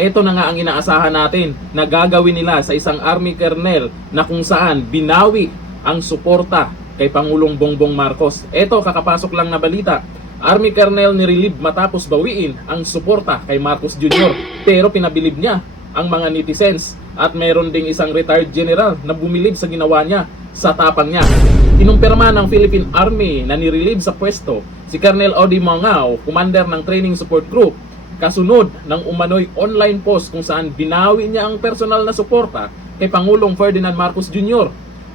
Ito na nga ang inaasahan natin na gagawin nila sa isang army colonel na kung saan binawi ang suporta kay Pangulong Bongbong Marcos. Ito, kakapasok lang na balita. Army colonel ni-relieve matapos bawiin ang suporta kay Marcos Jr. Pero pinabilib niya ang mga netizens at mayroon ding isang retired general na bumilib sa ginawa niya sa tapang niya. Kinumpirma ng Philippine Army na ni-relieve sa pwesto si Colonel Odi Mongao, commander ng Training Support Group, kasunod ng umano'y online post kung saan binawi niya ang personal na suporta kay Pangulong Ferdinand Marcos Jr.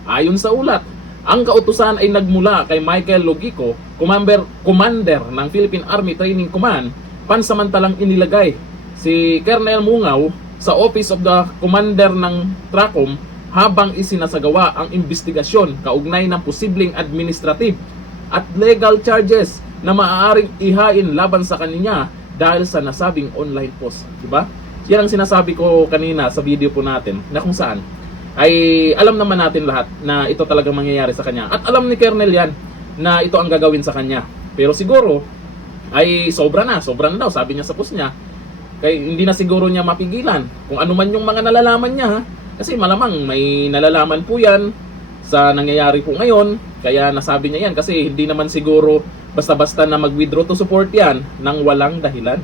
Ayon sa ulat, ang kautusan ay nagmula kay Michael Logico, commander ng Philippine Army Training Command. Pansamantalang inilagay si Colonel Mongao sa Office of the Commander ng TRACOM habang isinasagawa ang investigasyon kaugnay ng posibleng administrative at legal charges na maaaring ihain laban sa kanya dahil sa nasabing online post, di ba? Yan ang sinasabi ko kanina sa video po natin na kung saan ay alam naman natin lahat na ito talagang mangyayari sa kanya. At alam ni Colonel yan na ito ang gagawin sa kanya. Pero siguro ay sobra na daw, sabi niya sa post niya. Kaya hindi na siguro niya mapigilan kung ano man yung mga nalalaman niya, ha? Kasi malamang may nalalaman po yan sa nangyayari po ngayon. Kaya nasabi niya yan kasi hindi naman siguro basta-basta na mag-withdraw to support yan nang walang dahilan.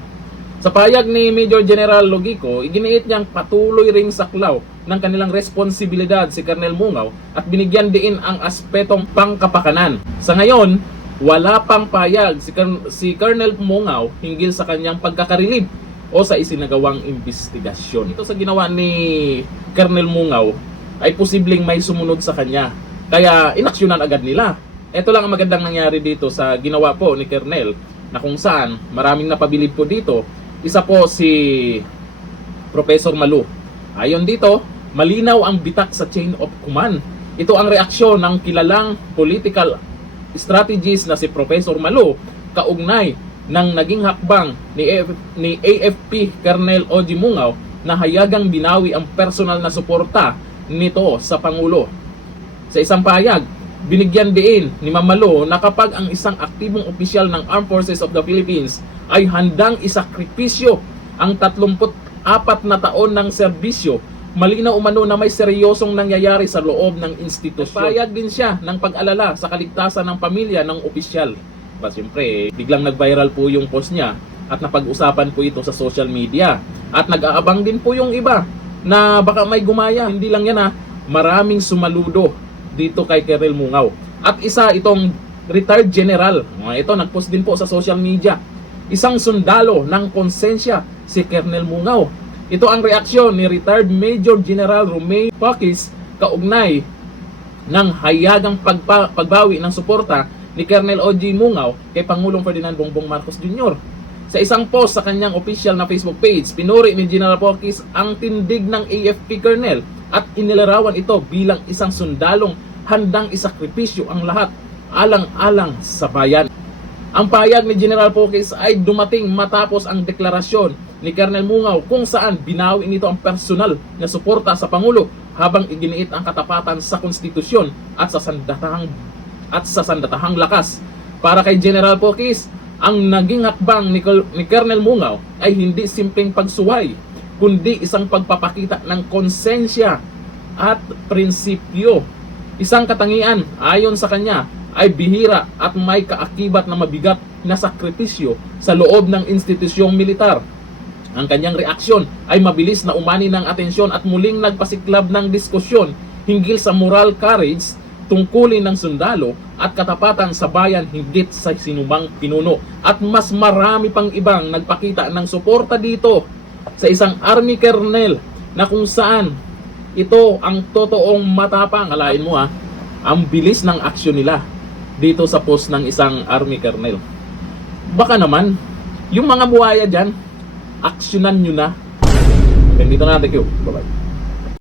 Sa payag ni Major General Logico, iginiit niyang patuloy ring saklaw ng kanilang responsibilidad si Colonel Mongao at binigyan din ang aspetong pangkapakanan. Sa ngayon, wala pang payag si Colonel Mongao hinggil sa kanyang pagkakarilib o sa isinagawang investigasyon. Ito sa ginawa ni Colonel Mongao ay posibleng may sumunod sa kanya. Kaya inaksyonan agad nila. Ito lang ang magandang nangyari dito sa ginawa po ni Colonel na kung saan maraming napabilib po dito. Isa po si Professor Malu. Ayon dito, malinaw ang bitak sa chain of command. Ito ang reaksyon ng kilalang political strategist na si Professor Malu kaugnay ng naging hakbang ni AFP Colonel Odi Mongao na hayagang binawi ang personal na suporta nito sa Pangulo. Sa isang payag, binigyan din ni Ma'am Malu na kapag ang isang aktibong opisyal ng Armed Forces of the Philippines ay handang isakripisyo ang 34 na taon ng serbisyo, malinaw umano na may seryosong nangyayari sa loob ng institusyon. Payag din siya ng pag-alala sa kaligtasan ng pamilya ng opisyal. Siyempre, biglang nag-viral po yung post niya at napag-usapan po ito sa social media. At nag-aabang din po yung iba na baka may gumaya. Hindi lang yan, maraming sumaludo dito kay Colonel Mongao. At isa itong retired general. Ito, nag-post din po sa social media. Isang sundalo ng konsensya si Colonel Mongao. Ito ang reaksyon ni retired Major General Romain Pakis kaugnay ng hayagang pagbawi ng suporta ni Colonel Odi Mongao kay Pangulong Ferdinand Bongbong Marcos Jr. Sa isang post sa kanyang official na Facebook page, pinuri ni General Pakis ang tindig ng AFP Colonel at inilarawan ito bilang isang sundalong handang isakripisyo ang lahat alang-alang sa bayan. Ang payag ni General Pakis ay dumating matapos ang deklarasyon ni Colonel Mongao kung saan binawi nito ang personal na suporta sa Pangulo habang iginiit ang katapatan sa konstitusyon at sa sandatahang lakas. Para kay General Pakis, ang naging hakbang ni Colonel Mongao ay hindi simpleng pagsuway, kundi isang pagpapakita ng konsensya at prinsipyo. Isang katangian ayon sa kanya ay bihira at may kaakibat na mabigat na sakripisyo sa loob ng institusyong militar. Ang kanyang reaksyon ay mabilis na umani ng atensyon at muling nagpasiklab ng diskusyon hinggil sa moral courage, tungkulin ng sundalo at katapatan sa bayan higit sa sinumang pinuno. At mas marami pang ibang nagpakita ng suporta dito sa isang army colonel na kung saan ito ang totoong matapang. Alain mo, ang bilis ng aksyon nila dito sa post ng isang army colonel. Baka naman yung mga buhaya dyan, aksyonan nyo na. Dito na, thank you. Bye-bye.